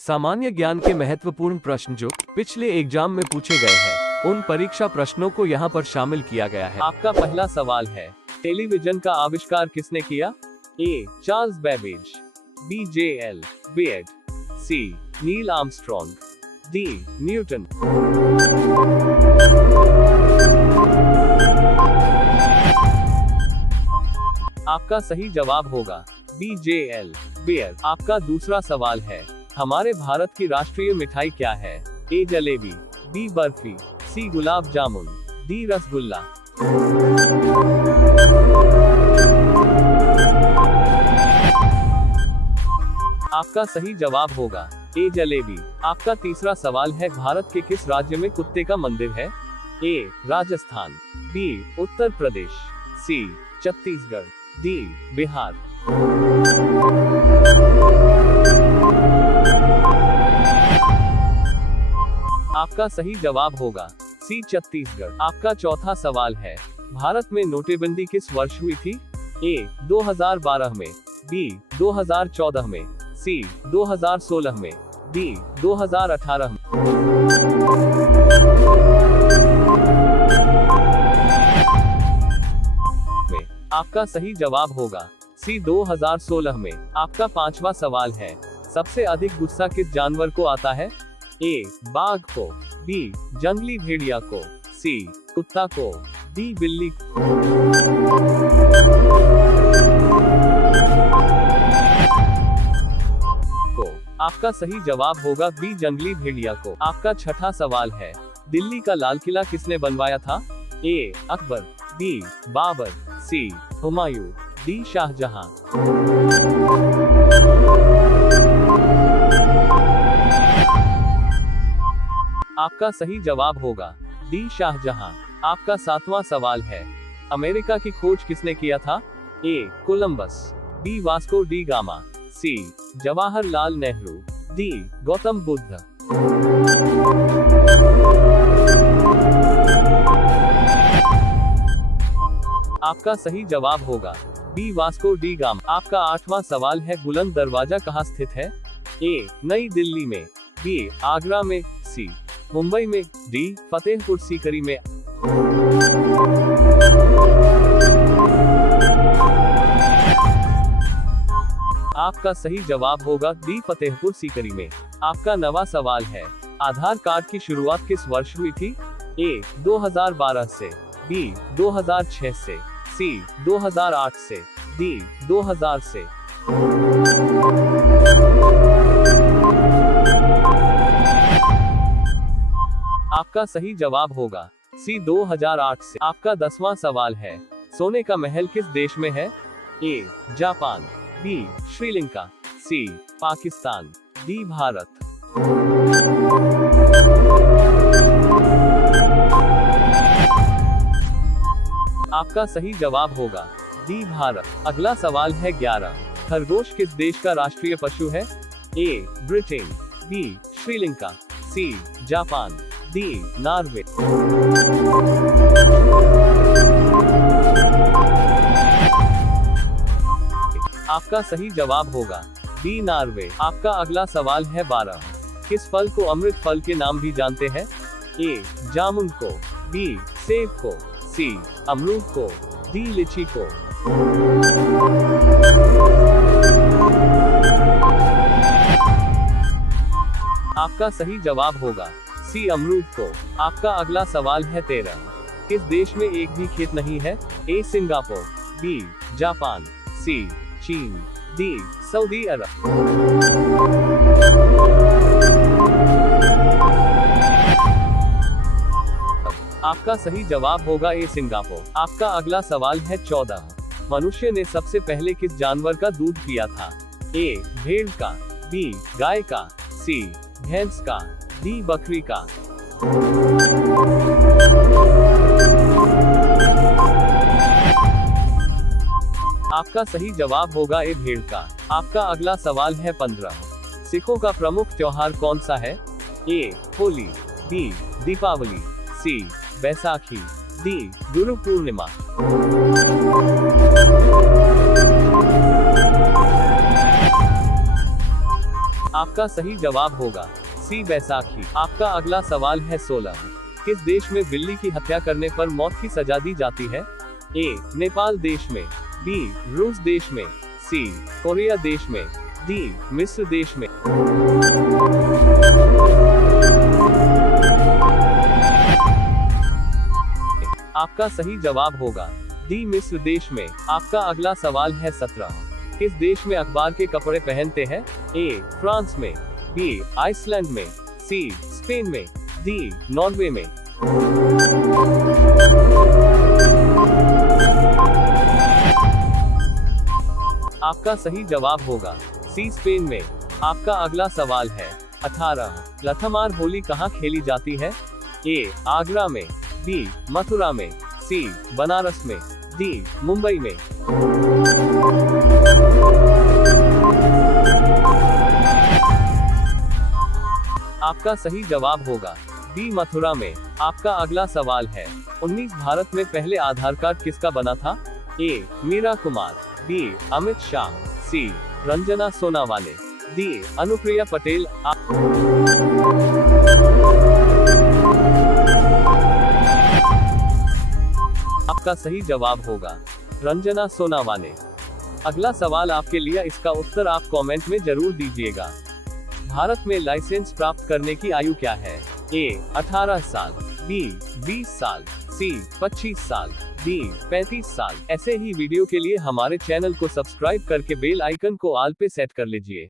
सामान्य ज्ञान के महत्वपूर्ण प्रश्न जो पिछले एग्जाम में पूछे गए हैं, उन परीक्षा प्रश्नों को यहाँ पर शामिल किया गया है। आपका पहला सवाल है, टेलीविजन का आविष्कार किसने किया? A. Charles Babbage, B. J.L. Baird, C. Neil Armstrong, D. Newton. आपका सही जवाब होगा बी. J.L. बेयर। आपका दूसरा सवाल है, हमारे भारत की राष्ट्रीय मिठाई क्या है? ए. जलेबी, बी. बर्फी, सी. गुलाब जामुन, डी. रसगुल्ला। आपका सही जवाब होगा ए. जलेबी। आपका तीसरा सवाल है, भारत के किस राज्य में कुत्ते का मंदिर है? ए. राजस्थान, बी. उत्तर प्रदेश, सी. छत्तीसगढ़, डी. बिहार। आपका सही जवाब होगा सी. छत्तीसगढ़। आपका चौथा सवाल है, भारत में नोटबंदी किस वर्ष हुई थी? ए. 2012 में, बी. 2014 में, सी. 2016 में, डी. 2018 में। आपका सही जवाब होगा सी. 2016 में। आपका पांचवा सवाल है, सबसे अधिक गुस्सा किस जानवर को आता है? ए. बाघ को, बी. जंगली भेड़िया को, सी. कुत्ता को, डी. बिल्ली को। आपका सही जवाब होगा बी. जंगली भेड़िया को। आपका छठा सवाल है, दिल्ली का लाल किला किसने बनवाया था? ए. अकबर, बी. बाबर, सी. हुमायूं, डी. शाहजहां। आपका सही जवाब होगा डी. शाहजहां। आपका सातवां सवाल है, अमेरिका की खोज किसने किया था? A. Columbus, B. Vasco da Gama, C. Jawaharlal Nehru, D. Gautam Buddha. आपका सही जवाब होगा बी. Vasco da gamma. आपका आठवां सवाल है, बुलंद दरवाजा कहाँ स्थित है? ए. नई दिल्ली में, बी. आगरा में, सी. मुंबई में, डी. फतेहपुर सीकरी में। आपका सही जवाब होगा डी. फतेहपुर सीकरी में। आपका नवा सवाल है, आधार कार्ड की शुरुआत किस वर्ष हुई थी? ए. 2012 से, बी. 2006 से, सी. 2008 से, डी. 2000 से। आपका सही जवाब होगा सी. 2008 से। आपका 10वां सवाल है, सोने का महल किस देश में है? A. Japan, B. Sri Lanka, C. Pakistan, D. Bharat. आपका सही जवाब होगा डी. भारत। अगला सवाल है 11, खरगोश किस देश का राष्ट्रीय पशु है? A. Britain, B. Sri Lanka, C. Japan, D. Norway. आपका सही जवाब होगा डी. नॉर्वे। आपका अगला सवाल है 12, किस फल को अमृत फल के नाम भी जानते हैं? ए. जामुन को, बी. सेब को, सी. अमरूद को, डी. लीची को। आपका सही जवाब होगा सी. अमरूद को। आपका अगला सवाल है 13, किस देश में एक भी खेत नहीं है? A. Singapore, B. Japan, C. चीन, डी. सऊदी अरब। आपका सही जवाब होगा ए. सिंगापुर। आपका अगला सवाल है 14, मनुष्य ने सबसे पहले किस जानवर का दूध पिया था? ए. भेड़ का, बी. गाय का, सी. भैंस का, डी. बकरी का। आपका सही जवाब होगा ए. भेड़ का। आपका अगला सवाल है 15, सिखों का प्रमुख त्योहार कौन सा है? ए. होली, बी. दीपावली, सी. बैसाखी, डी. गुरु पूर्णिमा। आपका सही जवाब होगा सी बैसाखी। आपका अगला सवाल है 16। किस देश में बिल्ली की हत्या करने पर मौत की सजा दी जाती है? ए नेपाल देश में, बी रूस देश में, सी कोरिया देश में, डी मिस्र देश में। आपका सही जवाब होगा डी मिस्र देश में। आपका अगला सवाल है 17। किस देश में अखबार के कपड़े पहनते हैं? ए फ्रांस में, बी आइसलैंड में, सी स्पेन में, डी नॉर्वे में। आपका सही जवाब होगा सी स्पेन में। आपका अगला सवाल है 18। लठमार होली कहाँ खेली जाती है? ए आगरा में, बी मथुरा में, सी बनारस में, डी मुंबई में। आपका सही जवाब होगा बी मथुरा में। आपका अगला सवाल है 19। भारत में पहले आधार कार्ड किसका बना था? ए मीरा कुमार, बी अमित शाह, सी रंजना सोनावाले, डी अनुप्रिया पटेल। आपका सही जवाब होगा रंजना सोनावाले। अगला सवाल आपके लिए, इसका उत्तर आप कमेंट में जरूर दीजिएगा। भारत में लाइसेंस प्राप्त करने की आयु क्या है? ए 18 साल, बी 20 साल, सी 25 साल, डी 35 साल। ऐसे ही वीडियो के लिए हमारे चैनल को सब्सक्राइब करके बेल आइकन को ऑल पे सेट कर लीजिए।